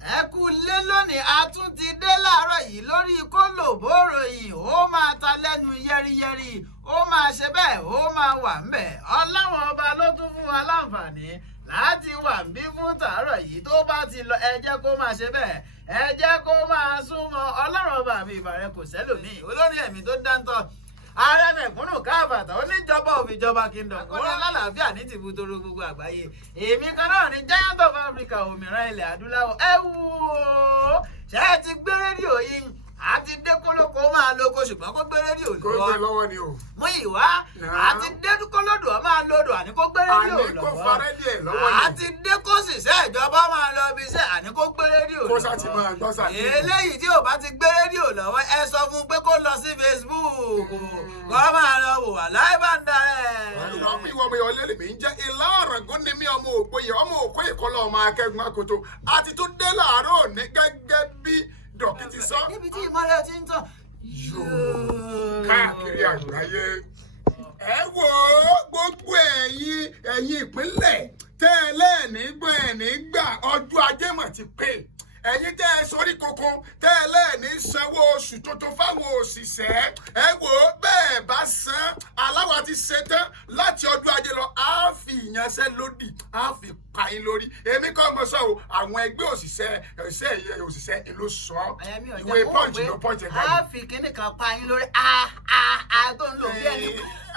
ẹ kú lé lónìí a tún ti dé láàárọ̀ yìí lórí kólòbó ròyìn ó máa ta lẹ́nu yẹ́rìyẹ́rì ó máa ṣe bẹ́ẹ̀ ó máa wà ńbẹ̀ ọlọ́run ọba ló tún fún wa láǹfààní láti wà níbí fún tàárọ̀ yìí tó bá ti lọ ẹ jẹ́ kó máa ṣe bẹ́ẹ̀ ẹ jẹ́ kó máa súnmọ́ ọlọ́run ọba mi ìbàrẹ̀ kò sẹ́lòmíì olórí ẹ̀mí tó dáńtọ́ ààrẹ mẹ̀kúnnù káàbàtà oníjọba òfìjọba kingdom kọ́lá lálàáfíà ní tìbútòrò gbogbo àgbáyé èmi kan náà ní giant of Africa òmìnira ilẹ̀ adúláwọ̀ ẹ wò ó ṣe é ti gbé rédíò yìí àti dékólókó máa lóko ṣùgbọ́n kó gbé rédíò lọ́wọ́. kó gbé lọ́wọ́ ni o. mú ìwá àti dékólódò máa lòdò àní kó gbé rédíò lọ́wọ́. àní kó fa rédíò lọ́wọ́ ni. àti dékóṣìṣẹ́ ìjọba máa lọ bí iṣẹ́ àní kó gbé rédíò lọ́wọ́. kó sá ti máa gbọ́ sá. eléyìí tí ò bá ti gbé rédíò lọ́wọ́ ẹ sọ fún un pé kó lọ sí Facebook kó máa lọ wò wá láì bá ń darẹ̀. àwọn ìwọ ọmọ ìwọlé lèmi ń jẹ́ ìlà ọ̀ràngún ni mí ọmọ ògbóyè ọmọ òkó ìkọlọ́ ọmọ akẹ́gun akoto àti tó dé láàárọ̀ òní gẹ́gẹ́ bí dọ̀kítì sọ. níbi tí ìmọ̀lẹ̀ ti ń tàn. káàkiri àgbáyé ẹ wo gbogbo ẹ̀yin ìpínlẹ̀ tẹ́lẹ̀ nígbà nígbà ọjọ́ ajé mọ̀ ti pé ẹ̀yin tẹ́ ẹ sórí kankan tẹ́lẹ̀ ní sanwó oṣù tuntun fáwọn òṣìṣẹ́ ẹ wò ó bẹ́ẹ̀ bá san aláwa ti ṣetán láti ọdún ajé lọ á fi ìyanṣẹ́lódì á fi pa yín lórí èmi kọ́ mọ sọ o àwọn ẹgbẹ́ òṣìṣẹ́ ìlú sọ ìwé pọ́ǹchì ló pọ́ǹchì ẹ̀ á fi kíní kan pa yín lórí a tó ń lò bí ẹni.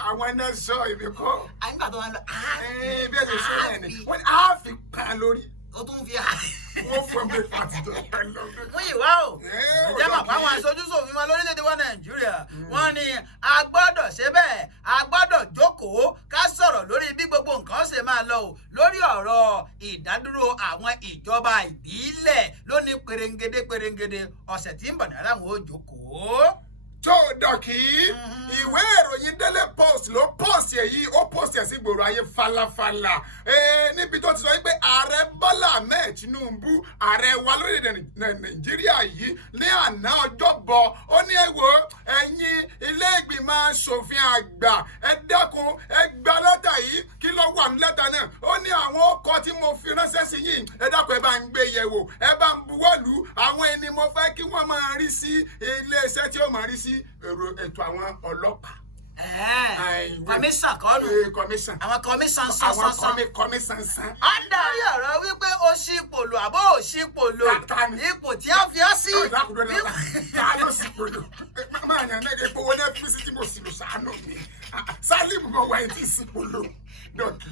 àwọn iná sọ èmi kọ́. àyìnbá tó wà lọ bí ẹ ṣe ṣe ẹ̀ ni wọ́n ní á fi pa lórí ó tún fi wọ́n fún mi àtijọ́ pẹ̀lú. mú ìwá o ǹjẹ́ màá pa àwọn aṣojúṣòfin wa lórílẹ̀‐èdè wa Nàìjíríà wọ́n ní a gbọ́dọ̀ ṣe bẹ́ẹ̀ a gbọ́dọ̀ jókòó ká sọ̀rọ̀ lórí bí gbogbo nǹkan ṣe máa lọ o lórí ọ̀rọ̀ ìdádúró àwọn ìjọba ìbílẹ̀ lónìí pèrèngede ọ̀sẹ̀ tí ń bọ̀ náírà wọn ò jókòó. tó dọ̀kì ìwé ìròyìn Daily Post ló post èyí ó post ẹ̀ sí gbòòrò ayé falafala níbi tó ti sọ wípé ààrẹ Bọ́lá Ahmed Tinubu ààrẹ wa lórílẹ̀ Nàìjíríà yìí ní àná ọjọ́bọ̀ ó ní ẹ wò ẹ̀yin ilé ìgbìmọ̀ aṣòfin àgbà ẹ dákun ẹ gba lẹ́tà yìí kí ló wà ní lẹ́tà náà ó ní àwọn ọkọ̀ tí mo fi ránṣẹ́ sí yìí ẹ dákun ẹ bá ń gbé yẹ̀wò ẹ bá ń buwọ́lù àwọn ẹni mo fẹ́ kí wọ́n máa rí sí iléeṣẹ́ tí ó máa rí sí ètò àwọn ọlọ́pàá. Kọmíṣàn kọ́nù àwọn kọmíṣàn kọmíṣàn. a darí ọ̀rọ̀ wípé o ṣí pòlò àbó ò ṣí pòlò ipò tí a fi ọ́ sí. ká ló sì pòlò máa yàn náà epo wọn náà fi sí tí mo sì lò sàánù mi Sálímù mọ̀ wáyé tí sí pòlò dọ̀kì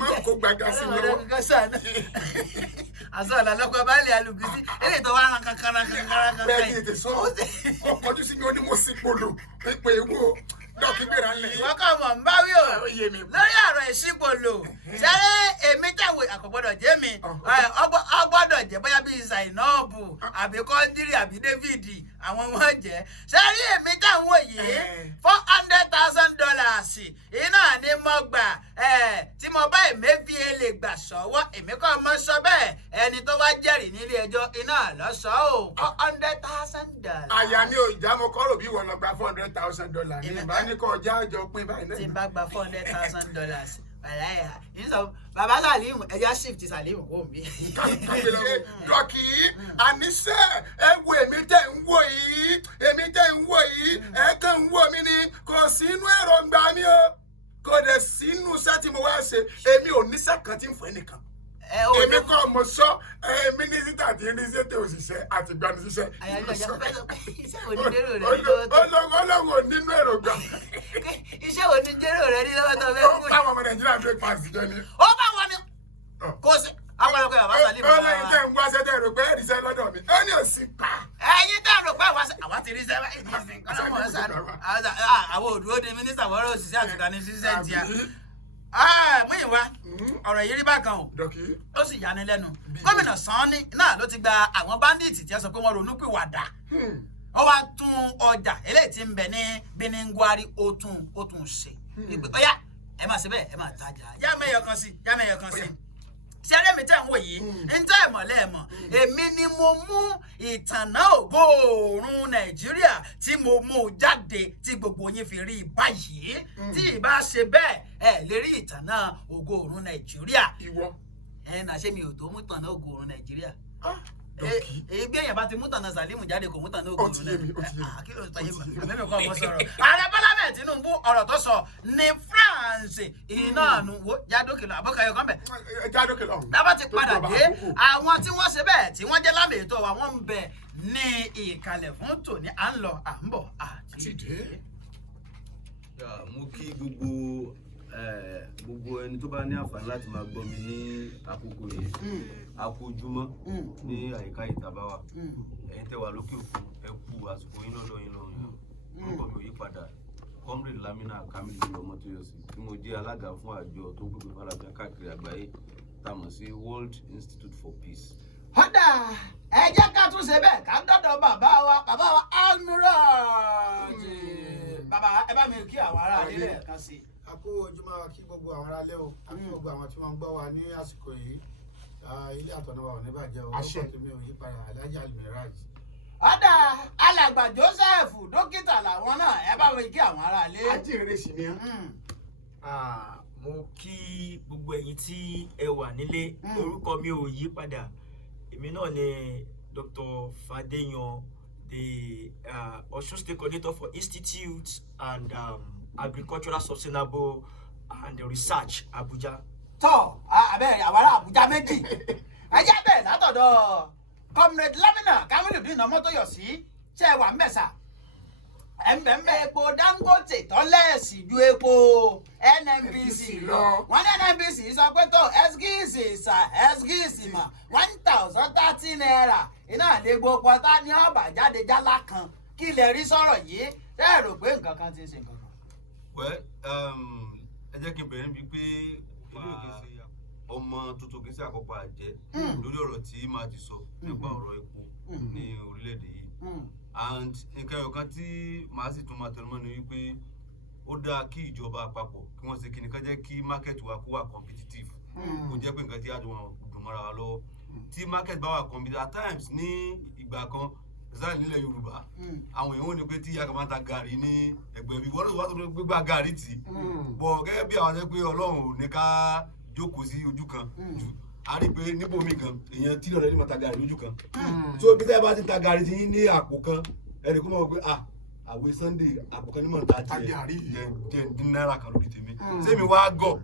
mọ̀ kó gbàgà sí lọ́wọ́. àṣọ àlàlọ́kọ̀ báyìí alùpùpù èyí tó wà hàn kankan. bẹ́ẹ̀ ni ètè sọ ọ kọjú sí mi ó ní mo sí pòlò pípé ewu dọ́kì gbéra ńlẹ̀. ìwọ kọ́ mọ̀ ń bá wí o lórí ọ̀rọ̀ ìṣípòlò ṣẹ́rẹ́ èmi tẹ̀wé àkọ́gbọ́dọ̀ jẹ́ mi ọgbọ́dọ̀ jẹ́ bóyá bíi Zainabu àbí Kọ́ndírì àbí David àwọn wọn jẹ́ ṣẹ́rẹ́ èmi tẹ̀wé yìí $400,000 iná ni mo gbà tí mo bá Emefiele gbà sọ́wọ́ èmi kọ́ mọ́ sọ bẹ́ẹ̀ ẹni tó wá jẹ́rìí nílé ẹjọ́ iná lọ́sọ̀ o $400,000. àyà ni ò ìjà mo kọ́ rò bí wọ́n lọ gba $400,000 ní ìbá ní kò já ọjọ́ pín báyìí náà. tí n bá gba $400,000 wàláyà ìsọ bàbá Sàlímù ẹja shift Sàlímù kò mí. dọ́kì àníṣe ẹ wo èmi tẹ́ ń wò yìí ẹ kàn ń wò mí ni kò sínú èròǹgbà mi o kò dẹ̀ sínú iṣẹ́ tí mo wá ṣe èmi ò níṣẹ́ kan tí ń fún ẹnìkan èmi kọ́ mo sọ mínísítà tí ń rí ṣètò òṣìṣẹ́ àti ìgbanisíṣẹ́. olówó nínú èròǹgbà. iṣẹ́ wo ni jẹ́rò rẹ ní lọ́wọ́ tó fẹ́ ó bá àwọn ọmọ Nàìjíríà breakfast jẹ ni. ó bá wọn ni kò sí àwọn ọkọ bàbá Sàlímù. ó lẹ́yìn tẹ́ ń wá sẹ́tẹ̀ rò pé ẹ̀rí sẹ́ lọ́dọ̀ mi ó ní òsì pa. ẹ̀yin tẹ́ ń rò pé àwa ti rí sẹ́wẹ́ àwọn òdúró di mínísítà wọ́rọ̀ òṣìṣẹ́ àti ìgbanisíṣẹ́ ti à. mú ìwá ọ̀rọ̀ yìí rí bákan o ó sì yani lẹ́nu gómìnà Sanni náà ló ti gba àwọn báńdíìtì tí wọ́n sọ pé wọ́n ronú pìwàdà ó wá tún ọjà eléyìí tí ń bẹ ní Beningwari ó tún ṣe ọyá ẹ máa ṣe bẹ́ẹ̀ ẹ máa tajà yá mẹ́yọ kan sí ṣẹ́rẹ́ mi tẹ̀ ń wò yìí ń tẹ́ ẹ̀mọ́ lẹ́ẹ̀mọ́ èmi ni mo mú ìtànná ògo oòrùn Nàìjíríà tí mo mú jáde tí gbogbo yín fi rí i báyìí tí ìbá ṣe bẹ́ẹ̀ ẹ lè rí ìtànná ògo oòrùn Nàìjíríà. ìwọ ẹ nà ṣé mi ò tó mú ìtànná ògo oòrùn Nàìjíríà ègbé èèyàn bá ti mú tànà Sàlímù jáde kò mú tànà Ògòrò náà kí ló ń tayé mọ́ àmẹ́mi kọ́ ọmọ sọ̀rọ̀ ààrẹ Bọ́lá Ahmed Tinubu ọ̀rọ̀ tó sọ ní France iná àánú wo jádókè lọ àbọ̀kẹ́yọ̀ kan bẹ̀. jádókè lọ. dábàá ti padà dé àwọn tí wọ́n ṣe bẹ́ẹ̀ tí wọ́n jẹ́ lámì ètò wa wọ́n ń bẹ ní ìkàlẹ̀ fún tòní à ń lọ à ń bọ̀ àti dé. mo kí gbogbo ẹni tó bá ní àǹfààní láti máa gbọ́ mi ní àkókò yìí àkójúmọ́ ní àyíká ìtàbáwá ẹ̀yin tẹ́ wà lókè òkun ẹ kú àsìkò yín lọ́dọ̀ yín lọ́rùn orúkọ mi ò yí padà comrade Lamina Kamilu Ọmọtóyọ̀sí tí mo jẹ́ alága fún àjọ tó ń gbogbo fàlàfíà káàkiri àgbáyé tá a mọ̀ sí World Institute for Peace. Ọ̀dà ẹ jẹ́ ká tún ṣe bẹ́ẹ̀ ká dọ́dọ̀ bàbá wa Almiraj bàbá ẹ bá mi kí àwọn ará ilé ẹ̀kan sí i. a kú ojúmọ́ wa kí gbogbo àwọn aráalé o a kí gbogbo àwọn tí wọ́n ń gbọ́ wa ní àsìkò yìí ilé àtọ̀nà wa ò ní bàjẹ́ o ọkọ̀ tí mi ò yí padà Alhaji Almiraj. Ọ̀dà alàgbà Joseph dókítà làwọn náà ẹ bá mi kí àwọn aráalé. ajínrere sì ni. mo kí gbogbo ẹ̀yin tí ẹ wà nílé orúkọ mi ò yí padà èmi náà ni Dr. Fadeyan the Osun State Coordinator for Institutes and Agricultural Sustainable and Research Abuja. tọ́ abẹ́rẹ́ àwọn ará Abuja méjì ẹ jẹ́ bẹ́ẹ̀ látọ̀dọ̀ comrade Lamina Kamilu Ọmọtóyọ̀sí ṣe wà ń bẹ̀ sà ẹ̀mbẹ̀mbẹ̀ epo Dangote tọ́lẹ̀sì ju epo NNPC lọ wọ́n ní NNPC sọ pé tó ẹsgíìsì mà 1,030 naira iná légbó pọ́tà ní ọ̀bà jáde jálá kan kí lè rí sọ̀rọ̀ yìí ẹ rò pé nǹkan kan ti ṣe nǹkan kan. ẹ jẹ́ kí n bẹ̀rẹ̀ níbi pé ọmọ tuntun kì í ṣe àkọ́kọ́ àjẹ́ lórí ọ̀rọ̀ tí màá ti sọ nípa ọ̀rọ̀ epo ní orílẹ̀-èdè yìí and nǹkan ẹ̀yọ̀kan tí màá sì tún máa tẹnumọ́ ni wípé ó dáa kí ìjọba àpapọ̀ kí wọ́n ṣe kí ni ká jẹ́ kí market wa kó wà competitive kó jẹ́ pé nǹkan tí àjọ wọn dùn mọ́ra wa lọ́wọ́ tí market bá wà competitive at times ní ìgbà kan ìsáyẹ̀ nílẹ̀ Yorùbá àwọn èèyàn ò ní pé tí ìyá kan máa ta gàrí ní ẹgbẹ́ bíi wọ́n ló wá tó gbégbá gàrí tì bọ̀ gẹ́gẹ́ bí àwọn ẹgbẹ́ Ọlọ́run ò ní ká jókòó sí ojú kan a rí pé níbòmí kan èèyàn tí lọ́rẹ́ ní máa ta gàrí lójú kan tí ó bí tẹ́ bá ti ta gàrí ti yín ní àpò kan ẹnì kó mọ̀ pé àwẹ̀ Sunday àpò kan ní mọ̀ ta tiẹ̀ dín náírà kan lórí tèmi sẹ́mi wá gọ̀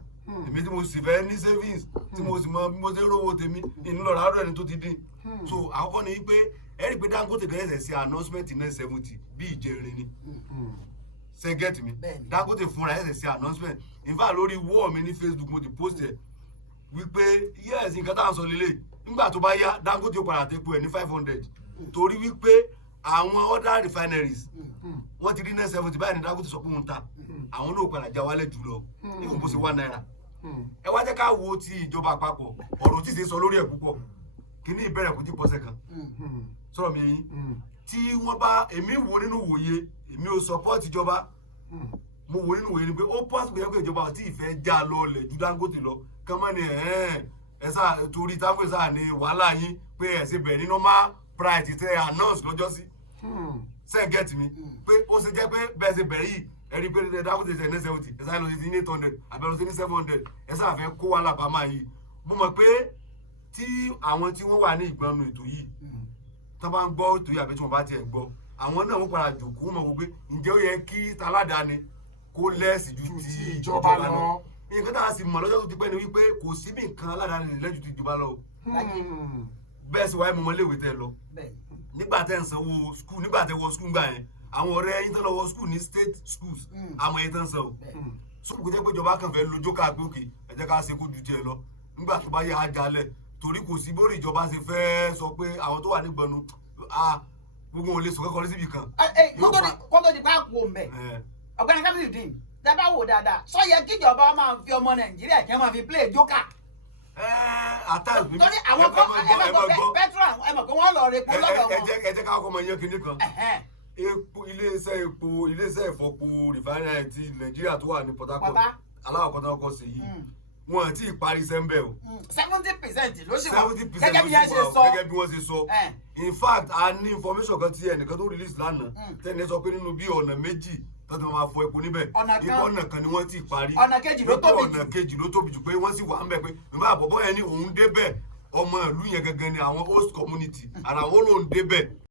èmi tí mo sì fẹ́ ní savings tí mo sì mọ bí mo ṣe rówó tèmi inú lọ́rọ̀ àárọ̀ ẹni tó ti dín so àkọ́kọ́ ni pé ẹ rí pé Dangote gẹ́gẹ́ ṣe announcement 970 bí ìjẹrin ni ṣe get mi Dangote fúnra ẹ̀ ṣe announcement in fact lórí wall mi ní Facebook mo ti post ẹ̀ wípé yes nǹkan tá à ń sọ lélẹ̀ nígbà tó bá yá Dangote ó padà tẹ́po ẹ̀ ní 500 torí wípé àwọn other refineries wọ́n ti rí 970 báyìí ní Dangote sọ pé wọ́n ń ta àwọn náà padà já wálẹ̀ jùlọ ìfún bó ṣe 1 naira ẹ wá jẹ́ ká wo ti ìjọba àpapọ̀ ọ̀rọ̀ tí ṣe sọ lórí ẹ̀ púpọ̀ kí ní ìbẹ̀rẹ̀ kò tí pọ̀sẹ̀ kan sọ̀rọ̀ mi yín tí wọ́n bá èmi wo nínú wòye èmi ò support ìjọba mo wo nínú wòye ni pé ó pọ́s pé ẹgbẹ́ ìjọba àti ìfẹ́ já lọ lẹ̀ ju Dangote lọ kọ́mọ́ ni ẹ sá torí Dangote sáà ní wàhálà yín pé ẹ̀ ṣe bẹ̀rẹ̀ ní normal price tẹ́ announce lọ́jọ́ sí ṣe get mi pé ó ṣe jẹ́ pé bẹ́ẹ̀ ṣe bẹ̀rẹ̀ yìí ẹ̀rí pé Dangote ṣe ní 70 ẹ̀ sáà lọ sí ní 800 àbẹ̀rẹ̀ sí ní 700 ẹ̀ sáà fẹ́ kó wàhálà bá máa yìí mo mọ̀ pé tí àwọn tí wọ́n wà ní ìgbọ̀nù ètò yìí tó bá ń gbọ́ ètò yìí àbí tí wọ́n bá tiẹ̀ gbọ́ àwọn náà wọ́n padà jòkó mọ̀ wọ́n pé ǹjẹ́ ó yẹ kí taládàáni kó lẹ́ẹ̀sì ju ti ìjọba lọ nǹkan tá a sì mọ̀ lọ́jọ́ tó ti pẹ́ ni wípé kò sí bí nǹkan aládàáni lè lẹ́jú ti ìjọba lọ bẹ́ẹ̀ sì wáyé mo mọ léèwé tẹ́ lọ nígbà tẹ́ ń sanwó skul nígbà tẹ́ wọ skul gbà yẹn àwọn ọ̀rẹ́ yín tán lọ wọ skul ní state schools àwọn èyí tán san o skul kò jẹ́ pé ìjọba kan fẹ́ lójó káàgbé òkè ẹ jẹ́ ká ṣe kó ju tiẹ̀ lọ nígbà tó bá yẹ á jalẹ̀ torí kò sí bórí ìjọba ṣe fẹ́ sọ pé àwọn tó wà nígbọ̀nù gbogbo wọn lè sọ kẹ́kọ̀ọ́ síbì kan. kó tó di pa kó mbẹ ọ̀gbẹ́ni Kamilu tẹ́ bá wò dáadáa sọ yẹ kíjọba máa fi ọmọ Nàìjíríà kí wọ́n máa fi play joker. àtàgbé torí àwọn kan ẹ mọ̀ pé petrol ẹ mọ̀ pé wọ́n lọ rẹ epo lọ́dọ̀ wọn. ẹ jẹ́ ká kọ́ ọmọ yẹn kinní kan iléeṣẹ́ ìfọpo refinery ti Nàìjíríà tó wà ní Port Harcourt aláwọ̀ kan tó kọ́ sí yìí wọn ti parí sẹ́ńbẹ̀ o. 70% ló sì wà 70% gẹ́gẹ́ bí wọ́n ṣe sọ in fact a ní information kan tí ẹnìkan tó release lánàá tẹ́ni sọ pé nínú bí ọ̀nà méjì tó ti máa fọ epo níbẹ̀ ọ̀nà kan ni wọ́n ti parí ọ̀nà kejì ló tóbi jù ọ̀nà kejì ló tóbi jù pé wọ́n sì wà ń bẹ̀ pé nígbà àbọ̀bọ̀ yẹn ní òun débẹ̀ ọmọ ìlú yẹn gangan ni àwọn host community ara wọn ló ń débẹ̀